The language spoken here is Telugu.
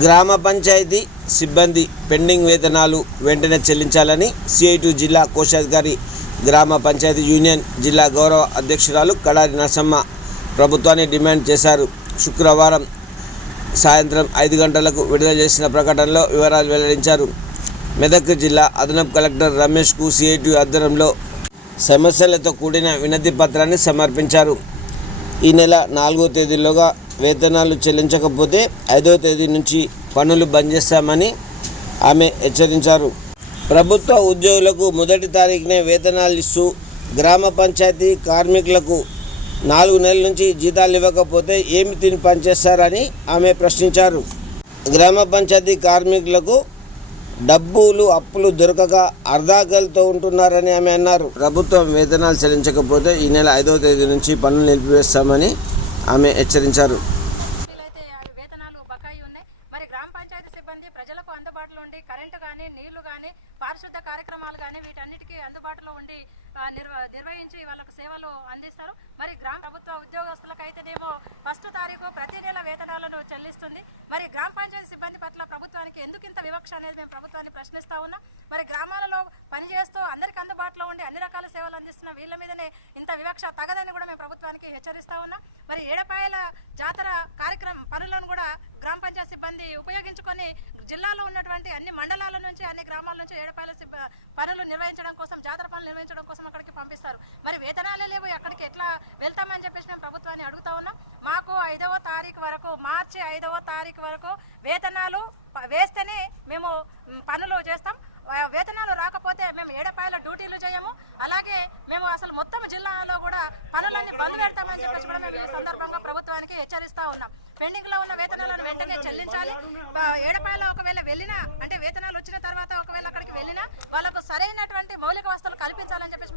గ్రామ పంచాయతీ సిబ్బంది పెండింగ్ వేతనాలు వెంటనే చెల్లించాలని సిఐటి జిల్లా కోశాధికారి గ్రామ పంచాయతీ యూనియన్ జిల్లా గౌరవ అధ్యక్షురాలు కడారి నరసమ్మ ప్రభుత్వాన్ని డిమాండ్ చేశారు. శుక్రవారం సాయంత్రం 5 గంటలకు విడుదల చేసిన ప్రకటనలో వివరాలు వెల్లడించారు. మెదక్ జిల్లా అదనపు కలెక్టర్ రమేష్కు సిఐటి ఆధ్వర్యంలో సమస్యలతో కూడిన వినతి పత్రాన్ని సమర్పించారు. ఈ నెల 4వ తేదీలోగా వేతనాలు చెల్లించకపోతే 5వ తేదీ నుంచి పనులు బంద్ చేస్తామని ఆమె హెచ్చరించారు. ప్రభుత్వ ఉద్యోగులకు మొదటి తారీఖునే వేతనాలు ఇస్తూ గ్రామ పంచాయతీ కార్మికులకు 4 నెలల నుంచి జీతాలు ఇవ్వకపోతే ఏమి తిని పనిచేస్తారని ఆమె ప్రశ్నించారు. గ్రామ పంచాయతీ కార్మికులకు డబ్బులు అప్పులు దొరకక అర్ధాకలతో ఉంటున్నారని ఆమె అన్నారు. ప్రభుత్వం వేతనాలు చెల్లించకపోతే ఈ నెల 5వ తేదీ నుంచి పనులు నిలిపివేస్తామని ఆమె హెచ్చరించారు. పారిశుద్ధ కార్యక్రమాలు కానీ వీటన్నిటికీ అందుబాటులో ఉండి నిర్వహించి వాళ్ళకు సేవలు అందిస్తారు. మరి గ్రామ ప్రభుత్వ ఉద్యోగస్తులకైతేనేమో 1వ తారీఖు ప్రతి నెల వేతనాలను చెల్లిస్తుంది. మరి గ్రామ పంచాయతీ సిబ్బంది పట్ల ప్రభుత్వానికి ఎందుకు ఇంత వివక్ష అనేది మేము ప్రభుత్వాన్ని ప్రశ్నిస్తా ఉన్నాం. మరి గ్రామాలలో పనిచేస్తూ అందరికీ అందుబాటులో ఉండి అన్ని రకాల సేవలు అందిస్తున్న వీళ్ళ మీదనే ఇంత వివక్ష తగదని కూడా మేము ప్రభుత్వానికి హెచ్చరిస్తా ఉన్నాం. మరి ఏడపాయల జాతర కార్యక్రమం పనులను కూడా గ్రామ పంచాయతీ సిబ్బంది ఉపయోగించుకొని జిల్లాలో ఉన్నటువంటి అన్ని మండలాల నుంచి అన్ని గ్రామాల నుంచి ఏడపాయల పనులు నిర్వహించడం కోసం, జాతర పనులు నిర్వహించడం కోసం అక్కడికి పంపిస్తారు. మరి వేతనాలే లేవు, అక్కడికి ఎట్లా వెళ్తామని చెప్పేసి మేము ప్రభుత్వాన్ని అడుగుతా ఉన్నాం. మాకు 5వ తారీఖు వరకు, మార్చి 5వ తారీఖు వరకు వేతనాలు వేస్తేనే మేము పనులు చేస్తాం. వేతనాలు రాకపోతే మేము ఏడపాయల డ్యూటీలు చేయము. అలాగే మేము అసలు మొత్తం జిల్లాలో కూడా పనులన్నీ బంద్ పెడతామని చెప్పేసి కూడా మేము ఈ సందర్భంగా ప్రభుత్వానికి హెచ్చరిస్తా ఉన్నాం. పెండింగ్ లో ఉన్న వేతనాలను వెంటనే చెల్లించాలి. ఏడపాయల ఒకవేళ వెళ్ళినా అంటే వేతనాలు వచ్చిన తర్వాత ఒకవేళ అక్కడికి వెళ్ళినా వాళ్ళకు సరైనటువంటి మౌలిక వసతులు కల్పించాలని చెప్పేసి